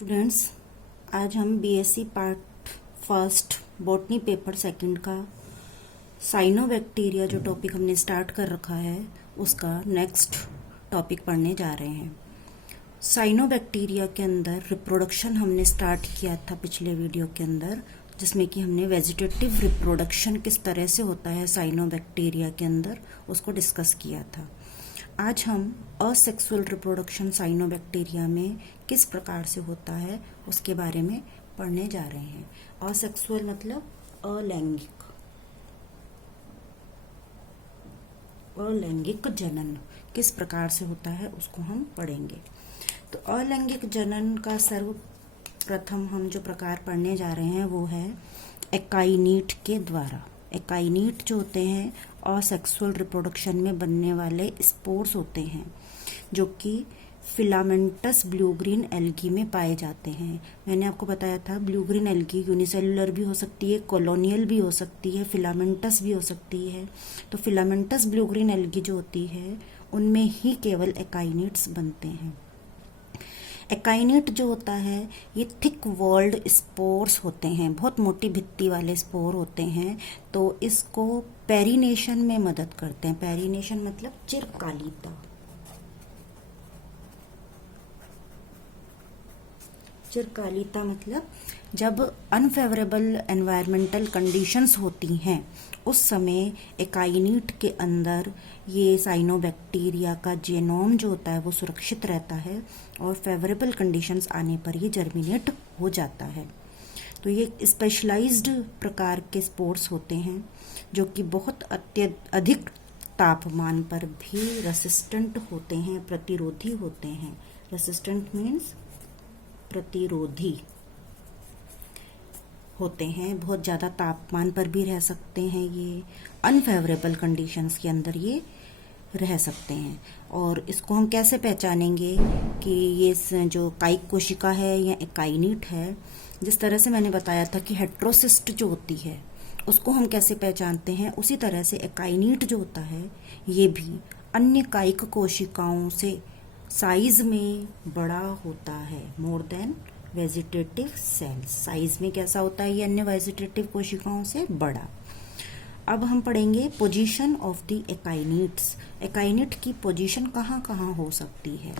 Students, आज हम BSc part first botany paper second का साइनोबैक्टीरिया जो टॉपिक हमने स्टार्ट कर रखा है उसका नेक्स्ट टॉपिक पढ़ने जा रहे हैं। साइनोबैक्टीरिया के अंदर रिप्रोडक्शन हमने स्टार्ट किया था पिछले वीडियो के अंदर, जिसमें कि हमने वेजिटेटिव रिप्रोडक्शन किस तरह से होता है साइनोबैक्टीरिया के अंदर उसको डिस्कस किया था। आज हम असेक्सुअल रिप्रोडक्शन साइनोबैक्टीरिया में किस प्रकार से होता है उसके बारे में पढ़ने जा रहे हैं। असेक्सुअल मतलब अलैंगिक जनन किस प्रकार से होता है उसको हम पढ़ेंगे। तो अलैंगिक जनन का सर्वप्रथम हम जो प्रकार पढ़ने जा रहे हैं वो है एकाइनीट के द्वारा। एकाइनीट जो होते हैं असेक्सुअल रिप्रोडक्शन में बनने वाले स्पोर्स होते हैं जो कि फिलामेंटस ब्लू ग्रीन एल्गी में पाए जाते हैं। मैंने आपको बताया था ब्लू ग्रीन एल्गी यूनिसेलुलर भी हो सकती है, कॉलोनियल भी हो सकती है, फिलामेंटस भी हो सकती है। तो फिलामेंटस ब्लू ग्रीन एल्गी जो होती है उनमें ही केवल एकाइनीट्स बनते हैं। एकाइनीट जो होता है ये थिक वॉल्ड स्पोर्स होते हैं, बहुत मोटी भित्ति वाले स्पोर होते हैं। तो इसको पेरिनेशन में मदद करते हैं। पेरिनेशन मतलब चिरकालिता। चिरकालिता मतलब जब अनफेवरेबल एनवायरमेंटल कंडीशंस होती हैं उस समय एकाइनीट के अंदर ये साइनोबैक्टीरिया का जेनोम जो होता है वो सुरक्षित रहता है और फेवरेबल कंडीशंस आने पर ये जर्मिनेट हो जाता है। तो ये स्पेशलाइज्ड प्रकार के स्पोर्स होते हैं जो कि बहुत अधिक तापमान पर भी रेसिस्टेंट होते हैं, प्रतिरोधी होते हैं। रेसिस्टेंट मीन्स प्रतिरोधी होते हैं, बहुत ज़्यादा तापमान पर भी रह सकते हैं। ये अनफेवरेबल कंडीशंस के अंदर ये रह सकते हैं। और इसको हम कैसे पहचानेंगे कि ये जो कायिक कोशिका है या एकाइनीट है, जिस तरह से मैंने बताया था कि हेट्रोसिस्ट जो होती है उसको हम कैसे पहचानते हैं, उसी तरह से एकाइनीट जो होता है ये भी अन्य कायिक कोशिकाओं से साइज में बड़ा होता है, more than vegetative cells. Size में कैसा होता है ये अन्य वेजिटेटिव कोशिकाओं से बड़ा। अब हम पढ़ेंगे पोजीशन ऑफ द एकाइनीट्स। एकाइनीट की पोजीशन कहाँ कहाँ हो सकती है।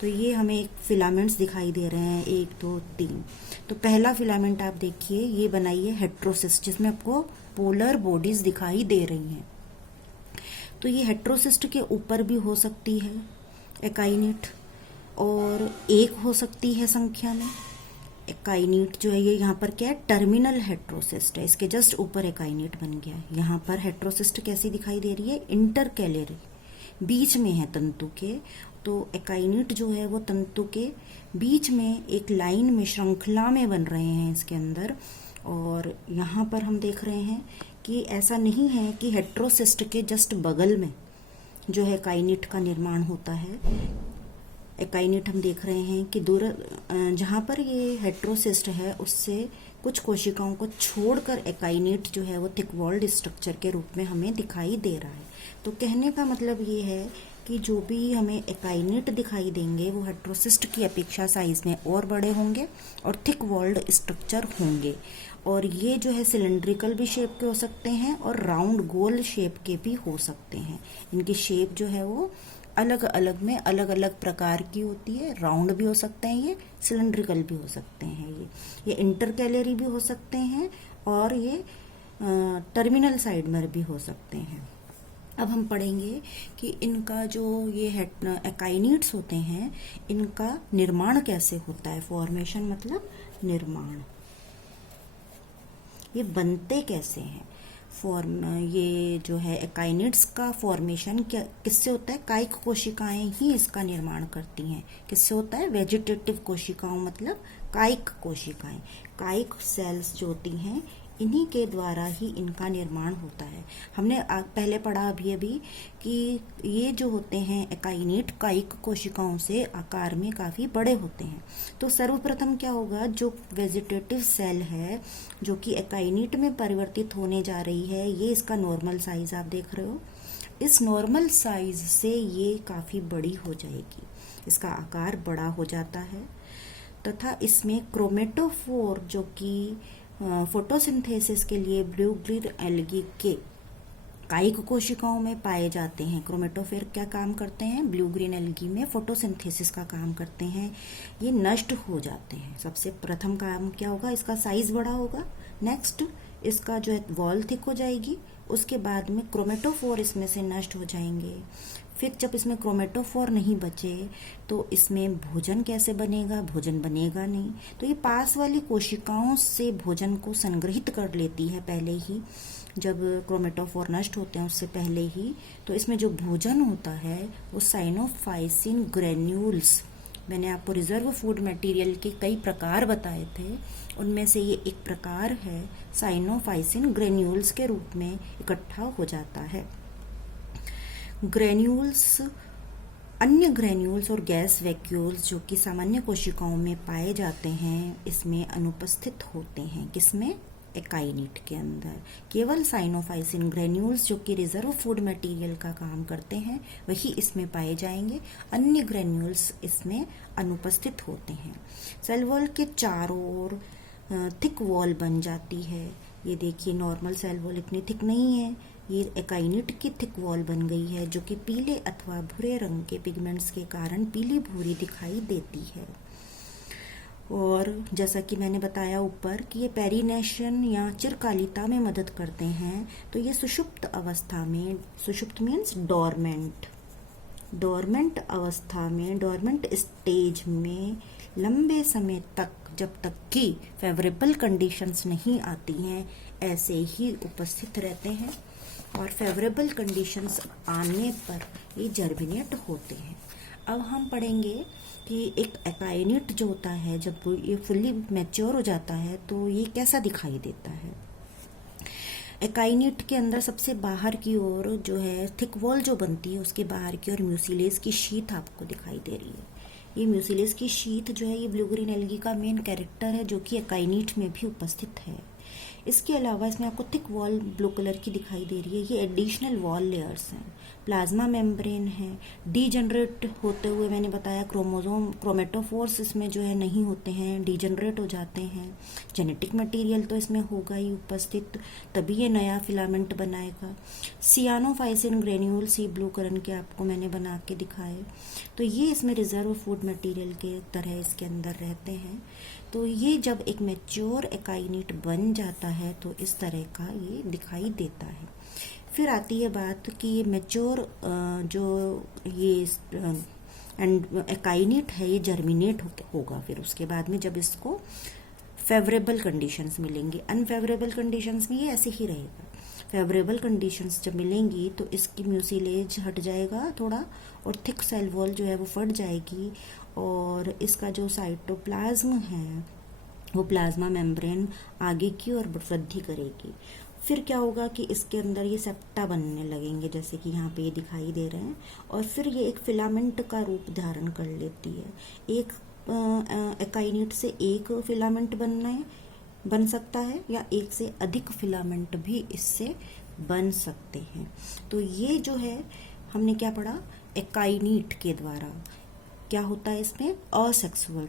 तो ये हमें एक फिलामेंट्स दिखाई दे रहे हैं, 1 2 3। तो पहला फिलामेंट आप देखिए, ये बनाई है हेट्रोसिस्ट, जिसमें आपको पोलर बॉडीज दिखाई दे रही हैं। तो ये हेट्रोसिस्ट के ऊपर भी हो सकती है एकाइनीट, और एक हो सकती है संख्या में। एकाइनीट जो है ये यहाँ पर क्या है, टर्मिनल हेट्रोसिस्ट है, इसके जस्ट ऊपर एकाइनीट बन गया है। यहाँ पर हेट्रोसिस्ट कैसी दिखाई दे रही है, इंटरकैलरी, बीच में है तंतु के। तो एकाइनीट जो है वो तंतु के बीच में एक लाइन में, श्रृंखला में बन रहे हैं इसके अंदर। और यहाँ पर हम देख रहे हैं कि ऐसा नहीं है कि हेट्रोसिस्ट के जस्ट बगल में जो है एकाइनीट का निर्माण होता है। एकाइनीट हम देख रहे हैं कि दूर जहाँ पर ये हेट्रोसिस्ट है उससे कुछ कोशिकाओं को छोड़कर एकाइनीट जो है वो थिक वॉल्ड स्ट्रक्चर के रूप में हमें दिखाई दे रहा है। तो कहने का मतलब ये है कि जो भी हमें एकाइनीट दिखाई देंगे वो हेट्रोसिस्ट की अपेक्षा साइज में और बड़े होंगे और थिक वॉल्ड स्ट्रक्चर होंगे। और ये जो है सिलेंड्रिकल भी शेप के हो सकते हैं और राउंड गोल शेप के भी हो सकते हैं। इनकी शेप जो है वो अलग अलग में अलग अलग प्रकार की होती है। राउंड भी हो सकते हैं, ये सिलेंड्रिकल भी हो सकते हैं, ये इंटरकैलरी भी हो सकते हैं और ये टर्मिनल साइड में भी हो सकते हैं। अब हम पढ़ेंगे कि इनका जो ये एकाइनीट्स होते हैं इनका निर्माण कैसे होता है। फॉर्मेशन मतलब निर्माण, ये बनते कैसे हैं। ये जो है एकाइनीट्स का फॉर्मेशन क्या किससे होता है, कायिक कोशिकाएं ही इसका निर्माण करती हैं। किससे होता है, वेजिटेटिव कोशिकाओं मतलब कायिक कोशिकाएं, कायिक सेल्स जो होती हैं इन्हीं के द्वारा ही इनका निर्माण होता है। हमने पहले पढ़ा अभी कि ये जो होते हैं एकाइनीट कायिक कोशिकाओं से आकार में काफ़ी बड़े होते हैं। तो सर्वप्रथम क्या होगा, जो वेजिटेटिव सेल है जो कि एकाइनीट में परिवर्तित होने जा रही है, ये इसका नॉर्मल साइज आप देख रहे हो। इस नॉर्मल साइज से ये काफ़ी बड़ी हो जाएगी, इसका आकार बड़ा हो जाता है। तथा इसमें क्रोमेटोफोर जो कि फोटोसिंथेसिस के लिए ब्लू ग्रीन एल्गी के कायिक कोशिकाओं में पाए जाते हैं। क्रोमेटोफोर क्या काम करते हैं? ब्लू ग्रीन एल्गी में फोटोसिंथेसिस का काम करते हैं। ये नष्ट हो जाते हैं। सबसे प्रथम काम क्या होगा? इसका साइज बड़ा होगा। नेक्स्ट इसका जो है वॉल थिक हो जाएगी। उसके बाद में क्रोमेटोफोर इसमें से नष्ट हो जाएंगे। फिर जब इसमें क्रोमेटोफोर नहीं बचे तो इसमें भोजन कैसे बनेगा? भोजन बनेगा नहीं। तो ये पास वाली कोशिकाओं से भोजन को संग्रहित कर लेती है पहले ही, जब क्रोमेटोफोर नष्ट होते हैं उससे पहले ही। तो इसमें जो भोजन होता है वो साइनोफाइसिन ग्रेन्यूल्स, मैंने आपको रिजर्व फूड मटेरियल के कई प्रकार बताए थे, उनमें से ये एक प्रकार है, साइनोफाइसिन ग्रेन्यूल्स के रूप में इकट्ठा हो जाता है। ग्रेन्यूल्स अन्य ग्रेन्यूल्स और गैस वैक्यूल्स जो कि सामान्य कोशिकाओं में पाए जाते हैं इसमें अनुपस्थित होते हैं। किसमें? एकाइनिट के अंदर। केवल साइनोफाइसिन ग्रेन्यूल्स जो कि रिजर्व फूड मटेरियल का काम करते हैं वही इसमें पाए जाएंगे। अन्य ग्रेन्यूल्स इसमें अनुपस्थित होते हैं। सेल वॉल के चारों ओर थिक वॉल बन जाती है। ये देखिए, नॉर्मल सेल वॉल इतनी थिक नहीं है, ये एकाइनिट की थिक वॉल बन गई है जो कि पीले अथवा भूरे रंग के पिगमेंट्स के कारण पीली भूरी दिखाई देती है। और जैसा कि मैंने बताया ऊपर कि ये पेरिनेशन या चिरकालिता में मदद करते हैं। तो ये सुषुप्त अवस्था में, सुषुप्त मीन्स डोरमेंट अवस्था में, डोरमेंट स्टेज में लंबे समय तक, जब तक कि फेवरेबल कंडीशंस नहीं आती हैं, ऐसे ही उपस्थित रहते हैं। और फेवरेबल कंडीशंस आने पर ये जर्मिनेट होते हैं। अब हम पढ़ेंगे कि एक एकाइनिट जो होता है जब ये फुल्ली मैच्योर हो जाता है तो ये कैसा दिखाई देता है। एकाइनिट के अंदर सबसे बाहर की ओर जो है थिक वॉल जो बनती है, उसके बाहर की ओर म्यूसिलेज की शीट आपको दिखाई दे रही है। ये म्यूसिलेज की शीट जो है ये ब्लू ग्रीन एल्गी का मेन कैरेक्टर है जो कि एकाइनिट में भी उपस्थित है। इसके अलावा इसमें आपको थिक वॉल ब्लू कलर की दिखाई दे रही है, ये एडिशनल वॉल लेयर्स हैं। प्लाज्मा मेम्ब्रेन है। डीजनरेट होते हुए मैंने बताया क्रोमेटोफोर्स इसमें जो है नहीं होते हैं, डीजनरेट हो जाते हैं। जेनेटिक मटेरियल तो इसमें होगा ही उपस्थित, तभी ये नया फिलामेंट बनाएगा। सियानोफाइसिन ग्रेन्यूल्स ही ब्लू कलर के आपको मैंने बना के दिखाए। तो ये इसमें रिजर्व फूड मटेरियल के तरह इसके अंदर रहते हैं। तो ये जब एक मैच्योर एकाइनिट बन जाता है तो इस तरह का ये दिखाई देता है। फिर आती है बात कि ये मैच्योर जो ये एकाइनिट है ये जर्मिनेट होगा फिर उसके बाद में, जब इसको फेवरेबल कंडीशंस मिलेंगी। अनफेवरेबल कंडीशंस में ये ऐसे ही रहेगा। फेवरेबल कंडीशंस जब मिलेंगी तो इसकी म्यूसिलेज हट जाएगा थोड़ा और थिक सेल वॉल जो है वो फट जाएगी और इसका जो साइटोप्लाज्म है वो प्लाज्मा मेम्ब्रेन आगे की ओर वृद्धि करेगी। फिर क्या होगा कि इसके अंदर ये सेप्टा बनने लगेंगे जैसे कि यहाँ पे ये दिखाई दे रहे हैं, और फिर ये एक फिलामेंट का रूप धारण कर लेती है। एक एकाइनिट से एक फिलामेंट बन सकता है या एक से अधिक फिलामेंट भी इससे बन सकते हैं। तो ये जो है हमने क्या पढ़ा, एकाइनिट के द्वारा क्या होता है इसमें असेक्सुअल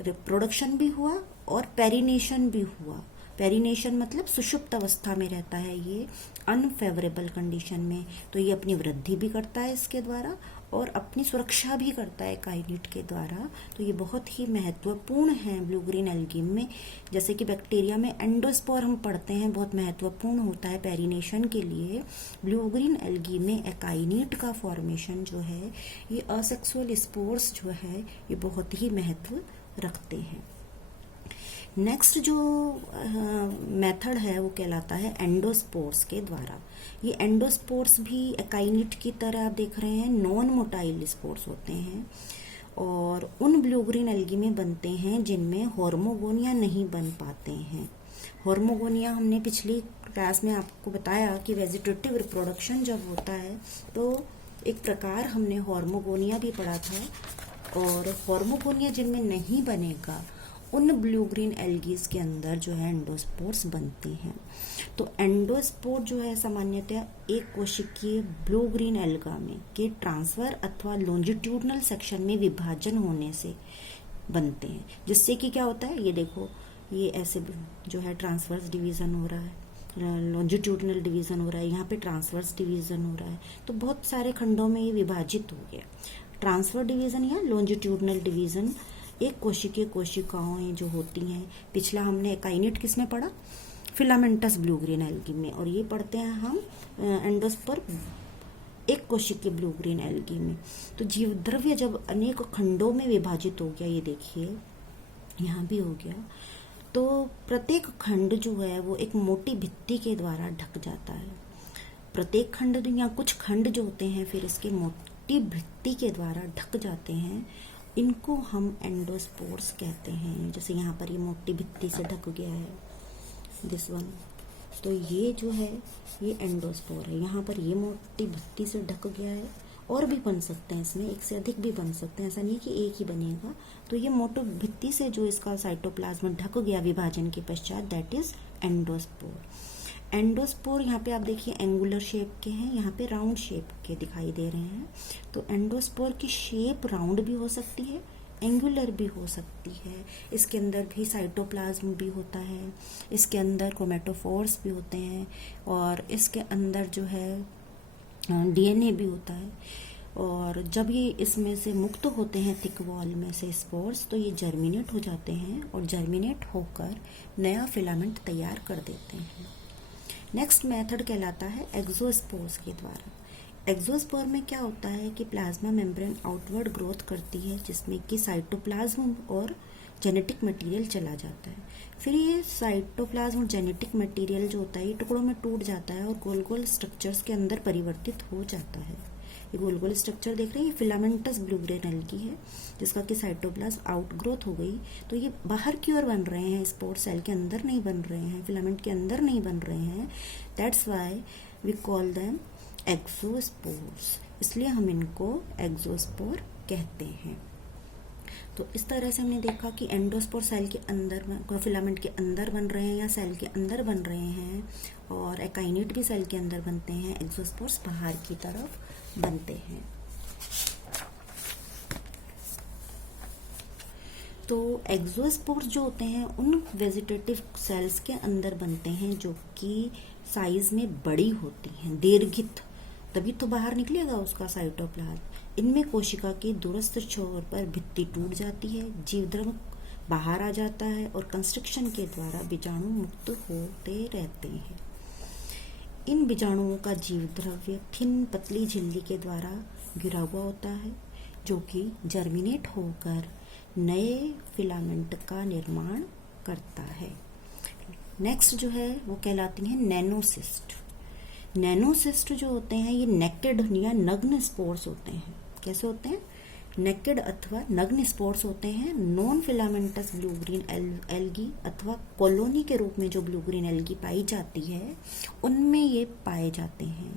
रिप्रोडक्शन भी हुआ और पेरिनेशन भी हुआ। पेरिनेशन मतलब सुषुप्त अवस्था में रहता है ये अनफेवरेबल कंडीशन में, तो ये अपनी वृद्धि भी करता है इसके द्वारा और अपनी सुरक्षा भी करता है एकाइनिट के द्वारा। तो ये बहुत ही महत्वपूर्ण है ब्लू ग्रीन एल्गी में। जैसे कि बैक्टीरिया में एंडोस्पोर हम पढ़ते हैं, बहुत महत्वपूर्ण होता है पेरिनेशन के लिए। ब्लू ग्रीन एल्गी में एकाइनिट का फॉर्मेशन जो है ये असेक्सुअल स्पोर्स जो है ये बहुत ही महत्व रखते हैं। नेक्स्ट जो मेथड है वो कहलाता है एंडोस्पोर्स के द्वारा। ये एंडोस्पोर्स भी एकाइनिट की तरह आप देख रहे हैं नॉन मोटाइल स्पोर्स होते हैं और उन ब्लू ग्रीन एल्गी में बनते हैं जिनमें हॉर्मोगोनिया नहीं बन पाते हैं। हॉर्मोगोनिया हमने पिछली क्लास में आपको बताया कि वेजिटेटिव रिप्रोडक्शन जब होता है तो एक प्रकार हमने हॉर्मोगोनिया भी पढ़ा था, और हॉर्मोगोनिया जिनमें नहीं बनेगा उन ब्लू ग्रीन एल्गीज के अंदर जो है एंडोस्पोर्स बनते हैं। तो एंडोस्पोर जो है सामान्यतः एक कोशिकीय ब्लू ग्रीन एल्गा में के ट्रांसफर अथवा लॉन्जिट्यूडनल सेक्शन में विभाजन होने से बनते हैं, जिससे कि क्या होता है, ये देखो ये ऐसे जो है ट्रांसवर्स डिवीज़न हो रहा है, लॉन्जिट्यूडनल डिवीज़न हो रहा है, यहाँ पे ट्रांसवर्स डिवीज़न हो रहा है, तो बहुत सारे खंडों में ये विभाजित हो गया। ट्रांसफर डिवीज़न या लॉन्जिट्यूडनल डिवीज़न एक कोशिकीय कोशिकाओं जो होती हैं, पिछला हमने एकाइनेट किस में पढ़ा, फिलामेंटस ब्लू ग्रीन एल्गी में, और ये पढ़ते हैं हम एंडोस्पर एक कोशिकीय ब्लू ग्रीन एल्गी में। तो जीव द्रव्य जब अनेक खंडों में विभाजित हो गया, ये देखिए यहाँ भी हो गया, तो प्रत्येक खंड जो है वो एक मोटी भित्ति के द्वारा ढक जाता है। प्रत्येक खंड या कुछ खंड जो होते हैं फिर इसके मोटी भित्ति के द्वारा ढक जाते हैं, इनको हम एंडोस्पोर्स कहते हैं। जैसे यहाँ पर ये मोटी भित्ति से ढक गया है, दिस वन, तो ये जो है ये एंडोस्पोर है। यहाँ पर ये मोटी भित्ति से ढक गया है, और भी बन सकते हैं, इसमें एक से अधिक भी बन सकते हैं, ऐसा नहीं कि एक ही बनेगा। तो ये मोटी भित्ति से जो इसका साइटोप्लाज्म ढक गया विभाजन के पश्चात, दैट इज एंडोस्पोर। एंडोस्पोर यहाँ पे आप देखिए एंगुलर शेप के हैं, यहाँ पे राउंड शेप के दिखाई दे रहे हैं। तो एंडोस्पोर की शेप राउंड भी हो सकती है, एंगुलर भी हो सकती है। इसके अंदर भी साइटोप्लाज्म भी होता है, इसके अंदर क्रोमेटोफोर्स भी होते हैं, और इसके अंदर जो है डीएनए भी होता है। और जब ये इसमें से मुक्त होते हैं थिक वॉल में से स्पोर्स, तो ये जर्मिनेट हो जाते हैं, और जर्मिनेट होकर नया फिलामेंट तैयार कर देते हैं। नेक्स्ट मेथड कहलाता है एक्सोस्पोर्स के द्वारा। एक्सोस्पोर में क्या होता है कि प्लाज्मा मेम्ब्रेन आउटवर्ड ग्रोथ करती है, जिसमें कि साइटोप्लाज्म और जेनेटिक मटेरियल चला जाता है। फिर ये साइटोप्लाज्म और जेनेटिक मटेरियल जो होता है ये टुकड़ों में टूट जाता है और गोल गोल स्ट्रक्चर्स के अंदर परिवर्तित हो जाता है। ये गोल गोल स्ट्रक्चर देख रहे हैं, ये फिलामेंटस ब्लू ग्रेन एल्गी है, जिसका कि साइटोप्लाज्म आउटग्रोथ हो गई, तो ये बाहर की ओर बन रहे हैं, स्पोर सेल के अंदर नहीं बन रहे हैं, फिलामेंट के अंदर नहीं बन रहे हैं। That's why we call them exospores, इसलिए हम इनको एक्सोस्पोर कहते हैं। तो इस तरह से हमने देखा कि एंडोस्पोर सेल के अंदर, फिलामेंट के अंदर बन रहे हैं या सेल के अंदर बन रहे हैं, और एकाइनेट भी सेल के अंदर बनते हैं, एक्सोस्पोर्स बाहर की तरफ बनते हैं। तो एक्सोस्पोर्स जो होते हैं उन वेजिटेटिव सेल्स के अंदर बनते हैं जो कि साइज में बड़ी होती हैं, दीर्घित, तभी तो बाहर निकलेगा उसका साइटोप्लाज्म। इनमें कोशिका के दूरस्थ छोर पर भित्ति टूट जाती है, जीवद्रव्य बाहर आ जाता है और कंस्ट्रक्शन के द्वारा बीजाणु मुक्त होते रहते हैं। इन बीजाणुओं का जीवद्रव्य थिन पतली झिल्ली के द्वारा घिरा हुआ होता है, जो कि जर्मिनेट होकर नए फिलामेंट का निर्माण करता है। नेक्स्ट जो है वो कहलाती हैं नैनोसिस्ट। नैनोसिस्ट जो होते हैं ये नेकेड या नग्न स्पोर्स होते हैं। कैसे होते हैं? नेकेड अथवा नग्न स्पोर्स होते हैं। Non filamentous blue green algae अथवा कॉलोनी के रूप में जो ब्लू ग्रीन एल्गी पाई जाती है उनमें ये पाए जाते हैं।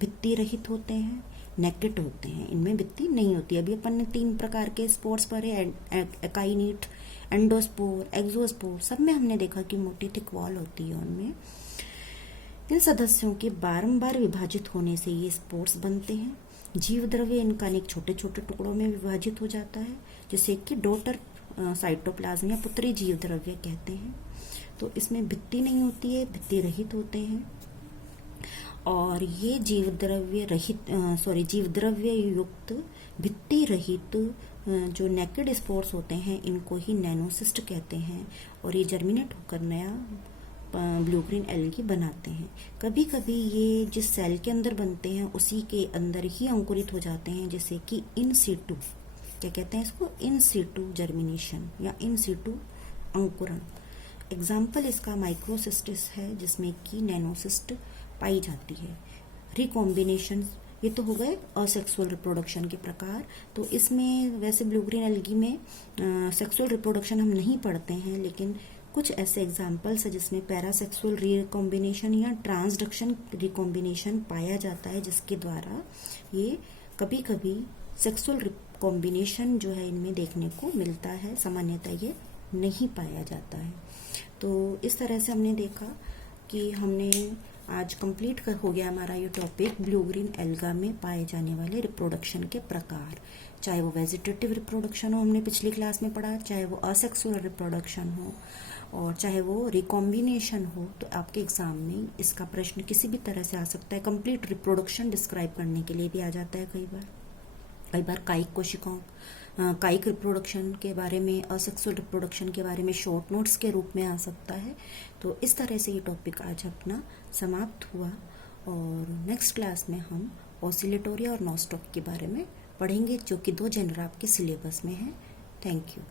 भित्ति रहित होते हैं, नेकेड होते हैं, इनमें भित्ति नहीं होती। अभी अपन ने 3 प्रकार के स्पोर्स पर है, एकाइनेट, एंडोस्पोर, एक्सोस्पोर, सब में हमने देखा कि मोटी थिक वॉल होती है उनमें। इन सदस्यों के बारंबार विभाजित होने से ये स्पोर्स बनते हैं। जीव द्रव्य इनका अनेक छोटे छोटे टुकड़ों में विभाजित हो जाता है, जिसे कि डॉटर साइटोप्लाज्म या पुत्री जीव द्रव्य कहते हैं। तो इसमें भित्ति नहीं होती है, भित्ति रहित होते हैं। और ये जीव द्रव्य युक्त भित्ति रहित जो नेकेड स्पोर्स होते हैं इनको ही नैनोसिस्ट कहते हैं, और ये जर्मिनेट होकर नया ब्लू ग्रीन एल्गी बनाते हैं। कभी कभी ये जिस सेल के अंदर बनते हैं उसी के अंदर ही अंकुरित हो जाते हैं, जैसे कि इन सीटू, क्या कहते हैं इसको, इन सीटू जर्मिनेशन या इन सीटू अंकुरण। एग्जाम्पल इसका माइक्रोसिस्टिस है, जिसमें कि नैनोसिस्ट पाई जाती है। रिकॉम्बिनेशन, ये तो हो गए असेक्सुअल रिप्रोडक्शन के प्रकार। तो इसमें वैसे ब्लू ग्रीन एल्गी में सेक्सुअल रिप्रोडक्शन हम नहीं पढ़ते हैं, लेकिन कुछ ऐसे एग्जाम्पल्स है जिसमें पैरासेक्सुअल रिकॉम्बिनेशन या ट्रांसडक्शन रिकॉम्बिनेशन पाया जाता है, जिसके द्वारा ये कभी कभी सेक्सुअल रिकॉम्बिनेशन जो है इनमें देखने को मिलता है, सामान्यतः ये नहीं पाया जाता है। तो इस तरह से हमने देखा कि हमने आज कंप्लीट हो गया हमारा ये टॉपिक, ब्लू ग्रीन एल्गा में पाए जाने वाले रिप्रोडक्शन के प्रकार। चाहे वो वेजिटेटिव रिप्रोडक्शन हो, हमने पिछली क्लास में पढ़ा, चाहे वो असेक्सुअल रिप्रोडक्शन हो, और चाहे वो रिकॉम्बिनेशन हो। तो आपके एग्जाम में इसका प्रश्न किसी भी तरह से आ सकता है। कंप्लीट रिप्रोडक्शन डिस्क्राइब करने के लिए भी आ जाता है कई बार कायिक कोशिकाओं, कायिक रिप्रोडक्शन के बारे में, असेक्सुअल रिप्रोडक्शन के बारे में शॉर्ट नोट्स के रूप में आ सकता है। तो इस तरह से ये टॉपिक आज अपना समाप्त हुआ, और नेक्स्ट क्लास में हम ऑसिलेटोरिया और नॉस्टॉक के बारे में पढ़ेंगे, जो कि 2 जनरल आपके सिलेबस में है। Thank you.